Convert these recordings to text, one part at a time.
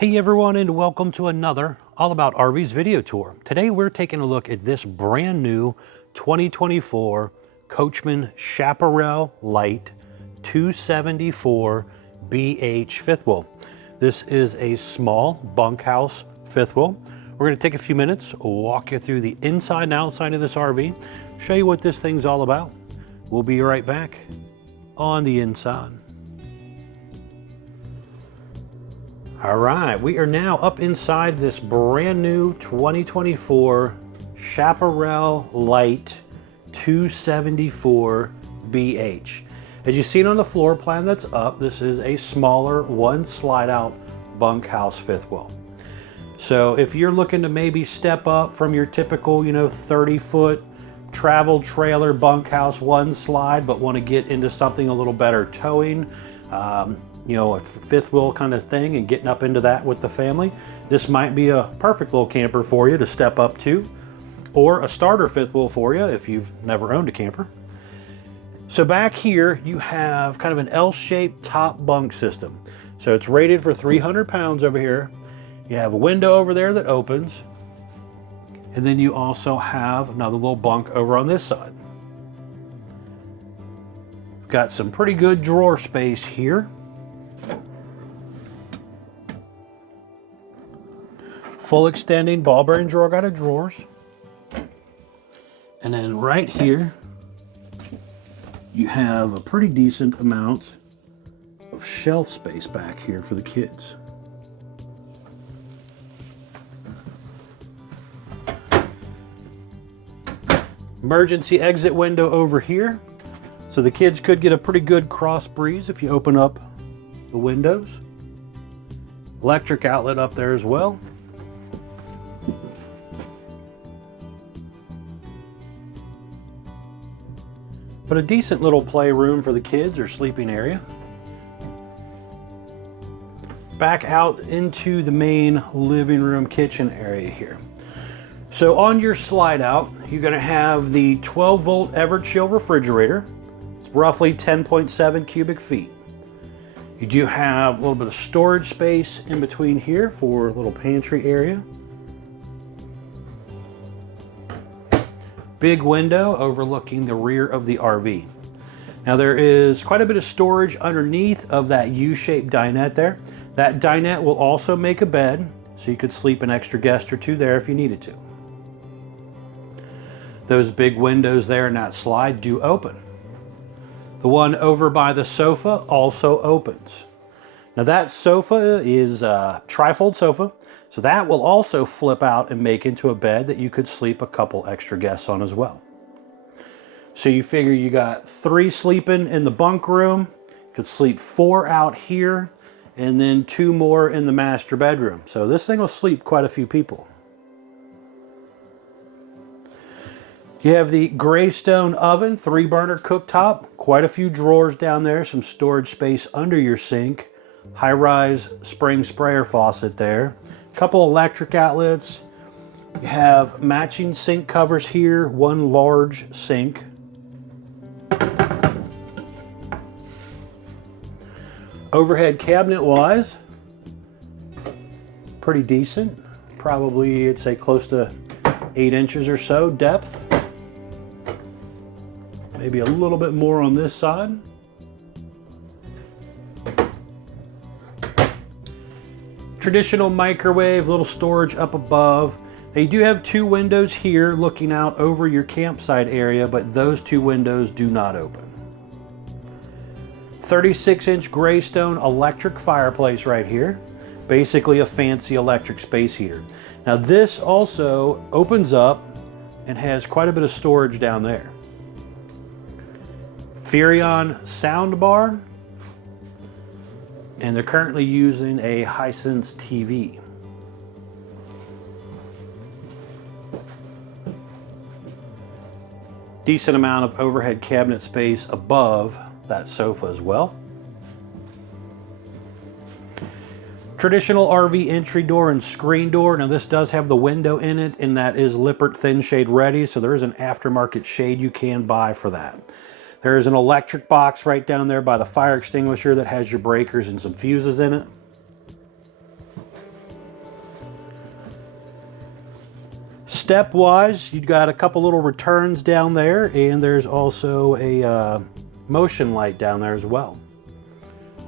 Hey everyone, and welcome to another All About RVs video tour. Today we're taking a look at this brand new 2024 Coachmen Chaparral Lite 274BH fifth wheel. This is a small bunkhouse fifth wheel. We're going to take a few minutes, walk you through the inside and outside of this RV, show you what this thing's all about. We'll be right back on the inside. All right, we are now up inside this brand new 2024 Chaparral Lite 274BH. As you've seen on the floor plan that's up, this is a smaller one slide out bunkhouse fifth wheel. So if you're looking to maybe step up from your typical, 30-foot travel trailer bunkhouse one slide, but want to get into something a little better towing, a fifth wheel kind of thing and getting up into that with the family, this might be a perfect little camper for you to step up to, or a starter fifth wheel for you if you've never owned a camper. So back here you have kind of an L-shaped top bunk system. So it's rated for 300 pounds over here. You have a window over there that opens, and then you also have another little bunk over on this side. Got some pretty good drawer space here. Full extending ball bearing drawer guide of drawers. And then right here, you have a pretty decent amount of shelf space back here for the kids. Emergency exit window over here. So the kids could get a pretty good cross breeze if you open up the windows. Electric outlet up there as well. But a decent little playroom for the kids or sleeping area. Back out into the main living room kitchen area here. So on your slide out, you're going to have the 12-volt Everchill refrigerator. It's roughly 10.7 cubic feet. You do have a little bit of storage space in between here for a little pantry area. Big window overlooking the rear of the RV. Now there is quite a bit of storage underneath of that U-shaped dinette there. That dinette will also make a bed, so you could sleep an extra guest or two there if you needed to. Those big windows there in that slide do open. The one over by the sofa also opens. Now that sofa is a trifold sofa, so that will also flip out and make into a bed that you could sleep a couple extra guests on as well. So you figure you got 3 sleeping in the bunk room, you could sleep 4 out here, and then 2 more in the master bedroom. So this thing will sleep quite a few people. You have the Greystone oven, 3-burner cooktop, quite a few drawers down there, some storage space under your sink, high-rise spring sprayer faucet there, couple electric outlets. You have matching sink covers here, 1 large sink. Overhead cabinet wise, pretty decent. Probably, I'd say close to 8 inches or so depth. Maybe a little bit more on this side. Traditional microwave, little storage up above. They do have 2 windows here looking out over your campsite area, but those 2 windows do not open. 36-inch Greystone electric fireplace right here. Basically a fancy electric space heater. Now this also opens up and has quite a bit of storage down there. Furrion sound bar. And they're currently using a Hisense TV. Decent amount of overhead cabinet space above that sofa as well. Traditional RV entry door and screen door. Now this does have the window in it, and that is Lippert thin shade ready, so there is an aftermarket shade you can buy for that. There is an electric box right down there by the fire extinguisher that has your breakers and some fuses in it. Step-wise, you've got a couple little returns down there, and there's also a motion light down there as well.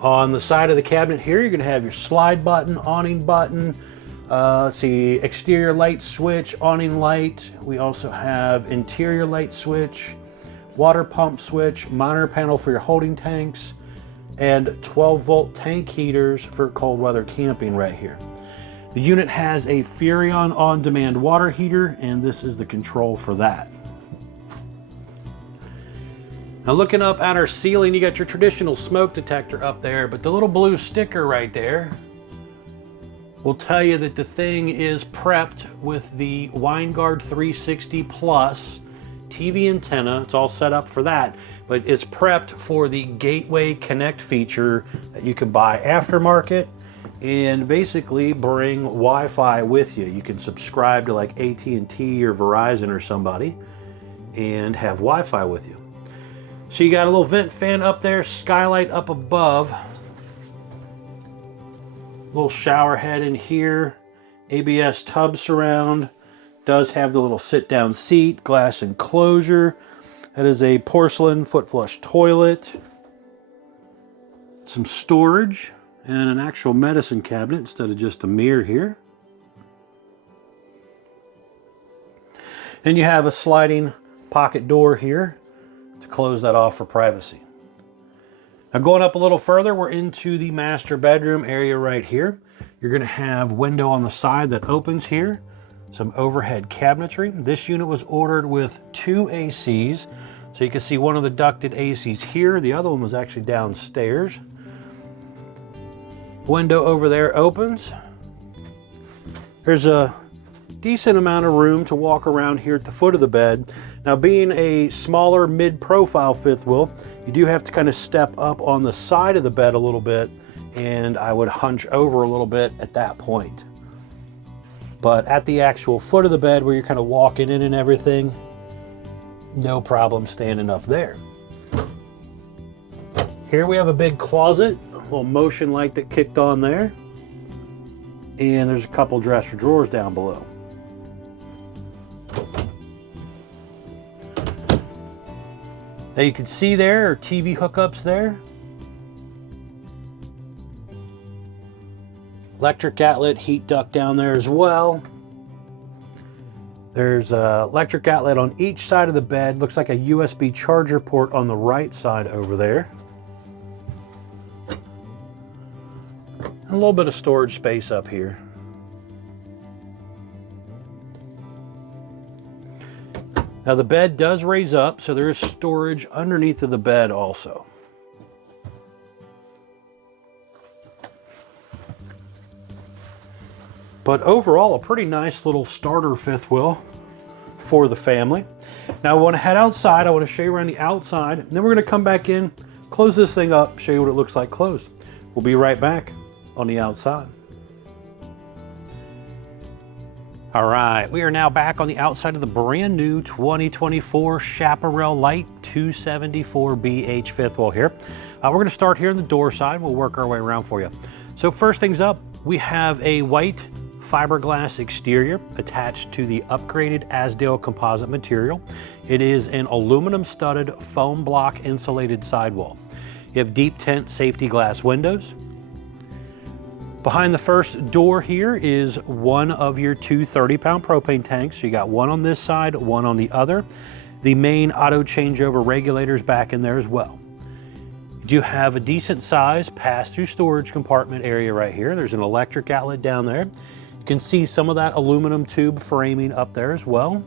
On the side of the cabinet here, you're going to have your slide button, awning button, let's see, exterior light switch, awning light. We also have interior light switch, water pump switch, monitor panel for your holding tanks, and 12-volt tank heaters for cold weather camping right here. The unit has a Furrion on-demand water heater, and this is the control for that. Now looking up at our ceiling, you got your traditional smoke detector up there, but the little blue sticker right there will tell you that the thing is prepped with the WineGuard 360 Plus TV antenna. It's all set up for that, but it's prepped for the Gateway Connect feature that you can buy aftermarket and basically bring Wi-Fi with you. You can subscribe to like AT&T or Verizon or somebody and have Wi-Fi with you. So you got a little vent fan up there, skylight up above, little shower head in here, ABS tub surround, does have the little sit down seat, glass enclosure. That is a porcelain foot flush toilet, some storage, and an actual medicine cabinet instead of just a mirror here. And you have a sliding pocket door here to close that off for privacy. Now going up a little further, we're into the master bedroom area right here. You're going to have window on the side that opens here, some overhead cabinetry. This unit was ordered with 2 ACs, so you can see one of the ducted ACs here. The other one was actually downstairs. Window over there opens. There's a decent amount of room to walk around here at the foot of the bed. Now being a smaller mid-profile fifth wheel, you do have to kind of step up on the side of the bed a little bit, and I would hunch over a little bit at that point. But at the actual foot of the bed where you're kind of walking in and everything, no problem standing up there. Here we have a big closet, a little motion light that kicked on there, and there's a couple dresser drawers down below. Now you can see there are TV hookups there. Electric outlet, heat duct down there as well. There's an electric outlet on each side of the bed. Looks like a USB charger port on the right side over there. And a little bit of storage space up here. Now the bed does raise up, so there is storage underneath of the bed also. But overall, a pretty nice little starter fifth wheel for the family. Now I want to head outside. I want to show you around the outside, and then we're going to come back in, close this thing up, show you what it looks like closed. We'll be right back on the outside. All right, we are now back on the outside of the brand new 2024 Chaparral Lite 274BH fifth wheel here. We're going to start here on the door side. We'll work our way around for you. So first things up, we have a white fiberglass exterior attached to the upgraded Azdel composite material. It is an aluminum studded foam block insulated sidewall. You have deep tint safety glass windows. Behind the first door here is one of your two 30-pound propane tanks. So you got one on this side, one on the other. The main auto changeover regulators back in there as well. You do have a decent size pass-through storage compartment area right here. There's an electric outlet down there. You can see some of that aluminum tube framing up there as well.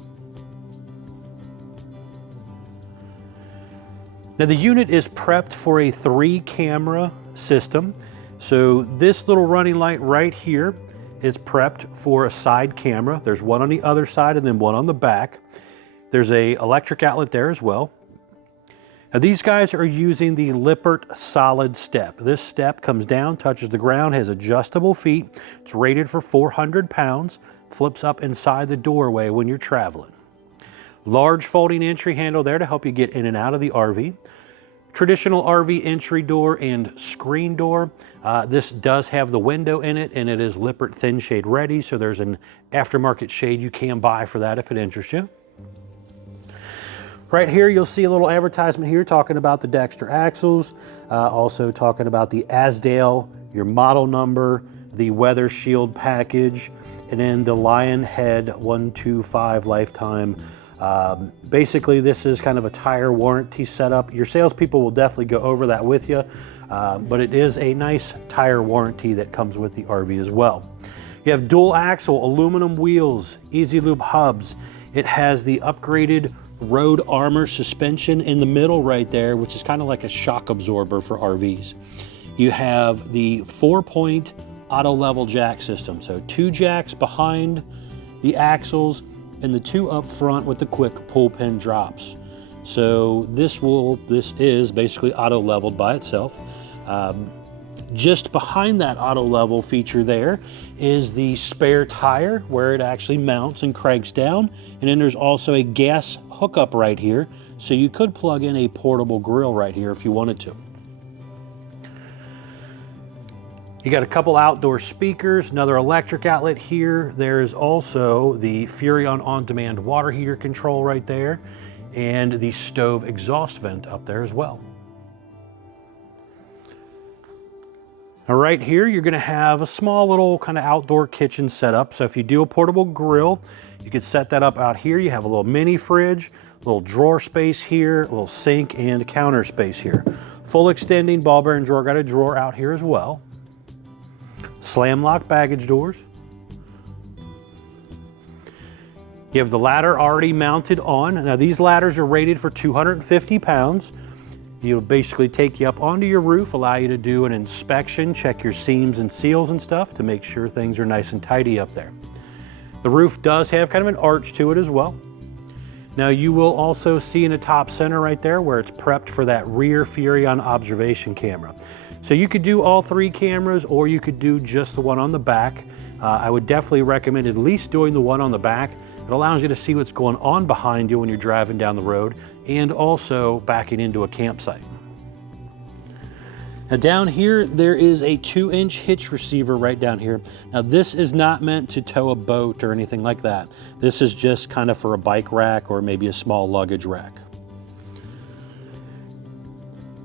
Now the unit is prepped for a 3-camera system. So this little running light right here is prepped for a side camera. There's one on the other side and then one on the back. There's an electric outlet there as well. Now these guys are using the Lippert solid step. This step comes down, touches the ground, has adjustable feet. It's rated for 400 pounds, flips up inside the doorway when you're traveling. Large folding entry handle there to help you get in and out of the RV. Traditional RV entry door and screen door. This does have the window in it, and it is Lippert thin shade ready, so there's an aftermarket shade you can buy for that if it interests you. Right here, you'll see a little advertisement here talking about the Dexter axles, also talking about the Asdale, your model number, the Weather Shield package, and then the Lionhead 125 lifetime. Basically, this is kind of a tire warranty setup. Your salespeople will definitely go over that with you, but it is a nice tire warranty that comes with the RV as well. You have dual axle aluminum wheels, easy lube hubs. It has the upgraded road armor suspension in the middle right there, which is kind of like a shock absorber for RVs. You have the 4-point auto level jack system. So 2 jacks behind the axles and the 2 up front with the quick pull pin drops. So this is basically auto leveled by itself. Just behind that auto level feature there is the spare tire where it actually mounts and cranks down. And then there's also a gas hookup right here. So you could plug in a portable grill right here if you wanted to. You got a couple outdoor speakers, another electric outlet here. There's also the Furrion on-demand water heater control right there, and the stove exhaust vent up there as well. Now right here, you're gonna have a small little kind of outdoor kitchen setup. So if you do a portable grill, you could set that up out here. You have a little mini fridge, a little drawer space here, a little sink and counter space here. Full extending ball bearing drawer, got a drawer out here as well. Slam lock baggage doors. You have the ladder already mounted on. Now these ladders are rated for 250 pounds. It'll basically take you up onto your roof, allow you to do an inspection, check your seams and seals and stuff to make sure things are nice and tidy up there. The roof does have kind of an arch to it as well. Now you will also see in the top center right there where it's prepped for that rear Furrion observation camera. So you could do all 3 cameras or you could do just the one on the back. I would definitely recommend at least doing the one on the back. It allows you to see what's going on behind you when you're driving down the road and also backing into a campsite. Now down here, there is a 2-inch hitch receiver right down here. Now this is not meant to tow a boat or anything like that. This is just kind of for a bike rack or maybe a small luggage rack.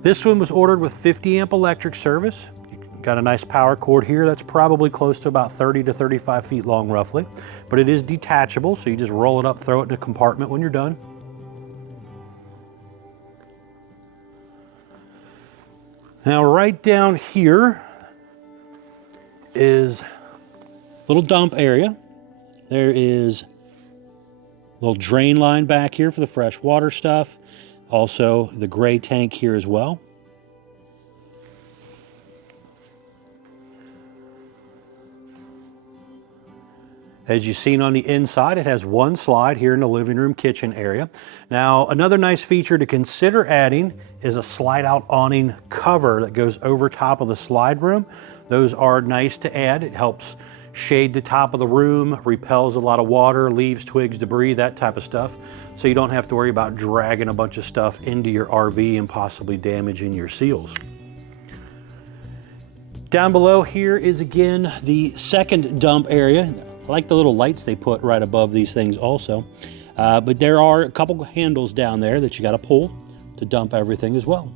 This one was ordered with 50 amp electric service. Got a nice power cord here that's probably close to about 30 to 35 feet long roughly, but it is detachable, so you just roll it up, throw it in a compartment when you're done. Now right down here is a little dump area. There is a little drain line back here for the fresh water stuff. Also the gray tank here as well. As you've seen on the inside, it has 1 slide here in the living room kitchen area. Now, another nice feature to consider adding is a slide out awning cover that goes over top of the slide room. Those are nice to add. It helps shade the top of the room, repels a lot of water, leaves, twigs, debris, that type of stuff. So you don't have to worry about dragging a bunch of stuff into your RV and possibly damaging your seals. Down below here is again the second dump area. I like the little lights they put right above these things also. But there are a couple handles down there that you got to pull to dump everything as well.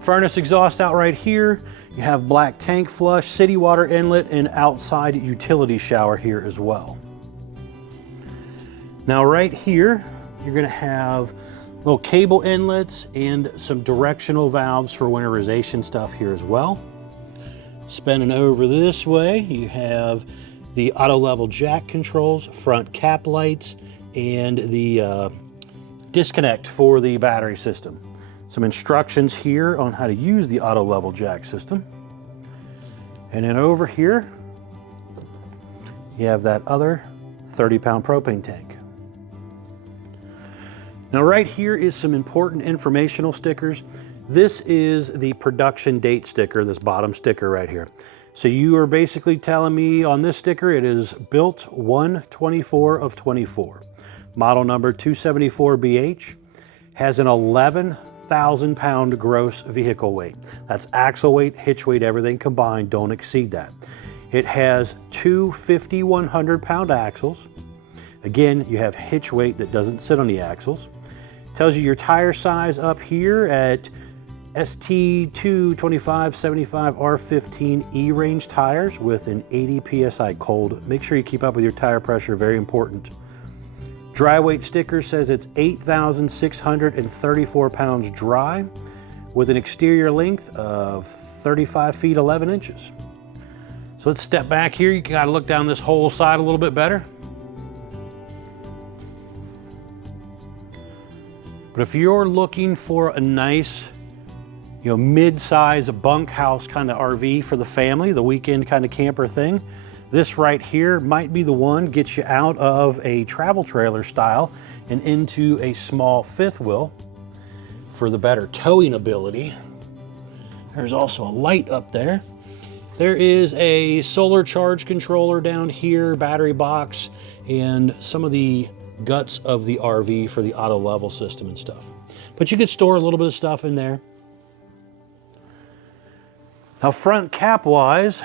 Furnace exhaust out right here. You have black tank flush, city water inlet, and outside utility shower here as well. Now right here, you're going to have little cable inlets and some directional valves for winterization stuff here as well. Spinning over this way, you have the auto level jack controls, front cap lights, and the disconnect for the battery system. Some instructions here on how to use the auto level jack system. And then over here, you have that other 30-pound propane tank. Now right here is some important informational stickers. This is the production date sticker, this bottom sticker right here. So you are basically telling me on this sticker it is built 1/24 of 24. model number 274BH, has an 11,000 pound gross vehicle weight. That's axle weight, hitch weight, everything combined, don't exceed that. It has two 5,100 pound axles. Again, you have hitch weight that doesn't sit on the axles. Tells you your tire size up here at ST225/75 R15 E-range tires with an 80 PSI cold. Make sure you keep up with your tire pressure, very important. Dry weight sticker says it's 8,634 pounds dry with an exterior length of 35 feet 11 inches. So let's step back here. You gotta look down this whole side a little bit better. But if you're looking for a nice, mid-size bunkhouse kind of RV for the family, the weekend kind of camper thing, this right here might be the one. Gets you out of a travel trailer style and into a small fifth wheel for the better towing ability. There's also a light up there. There is a solar charge controller down here, battery box, and some of the guts of the RV for the auto level system and stuff. But you could store a little bit of stuff in there. Now front cap wise,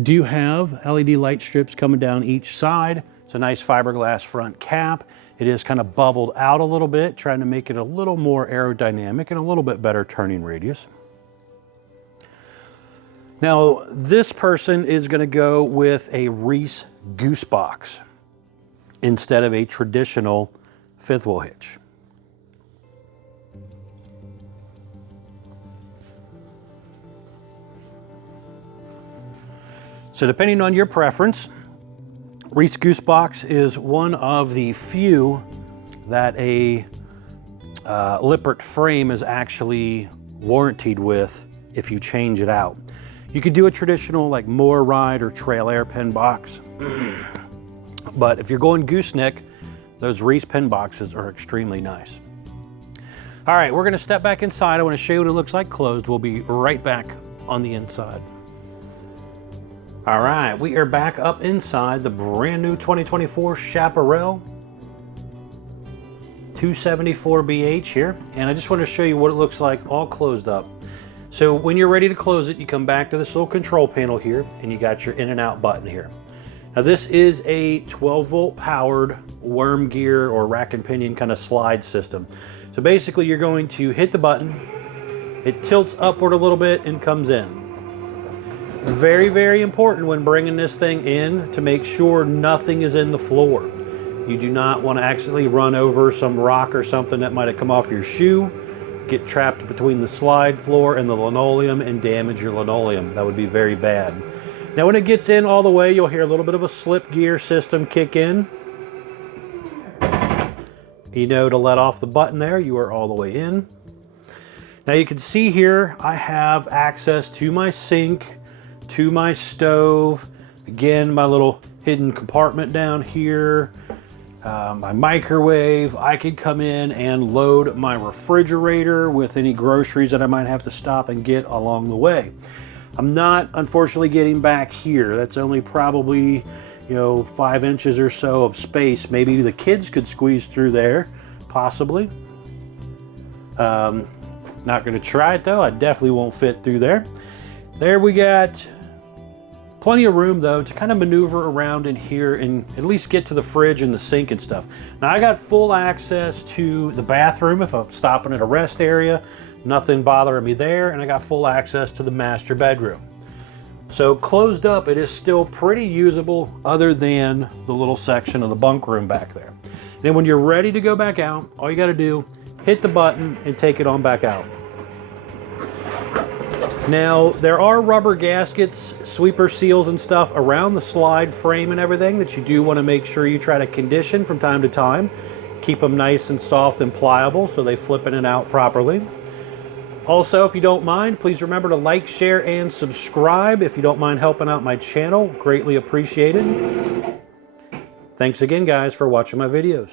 do have LED light strips coming down each side. It's a nice fiberglass front cap. It is kind of bubbled out a little bit, trying to make it a little more aerodynamic and a little bit better turning radius. Now this person is going to go with a Reese goose box instead of a traditional fifth wheel hitch. So depending on your preference, Reese goose box is one of the few that a Lippert frame is actually warranted with if you change it out. You could do a traditional like moor ride or trail air pen box. But if you're going gooseneck, those Reese pen boxes are extremely nice. All right, we're gonna step back inside. I wanna show you what it looks like closed. We'll be right back on the inside. All right, we are back up inside the brand new 2024 Chaparral 274BH here. And I just want to show you what it looks like all closed up. So when you're ready to close it, you come back to this little control panel here and you got your in and out button here. Now this is a 12 volt powered worm gear or rack and pinion kind of slide system. So basically you're going to hit the button, it tilts upward a little bit and comes in. Very, very important when bringing this thing in to make sure nothing is in the floor. You do not want to accidentally run over some rock or something that might have come off your shoe, get trapped between the slide floor and the linoleum and damage your linoleum. That would be very bad. Now when it gets in all the way, you'll hear a little bit of a slip gear system kick in. To let off the button there, you are all the way in. Now you can see here, I have access to my sink, to my stove, again, my little hidden compartment down here, my microwave. I could come in and load my refrigerator with any groceries that I might have to stop and get along the way. I'm not, unfortunately, getting back here. That's only probably, 5 inches or so of space. Maybe the kids could squeeze through there, possibly. Not gonna try it though. I definitely won't fit through there. There we got plenty of room though to kind of maneuver around in here and at least get to the fridge and the sink and stuff. Now I got full access to the bathroom if I'm stopping at a rest area, nothing bothering me there, and I got full access to the master bedroom. So closed up, it is still pretty usable other than the little section of the bunk room back there. And then when you're ready to go back out, all you got to do, hit the button and take it on back out. Now, there are rubber gaskets, sweeper seals and stuff around the slide frame and everything that you do want to make sure you try to condition from time to time. Keep them nice and soft and pliable so they flip in and out properly. Also, if you don't mind, please remember to like, share, and subscribe if you don't mind helping out my channel. Greatly appreciated. Thanks again, guys, for watching my videos.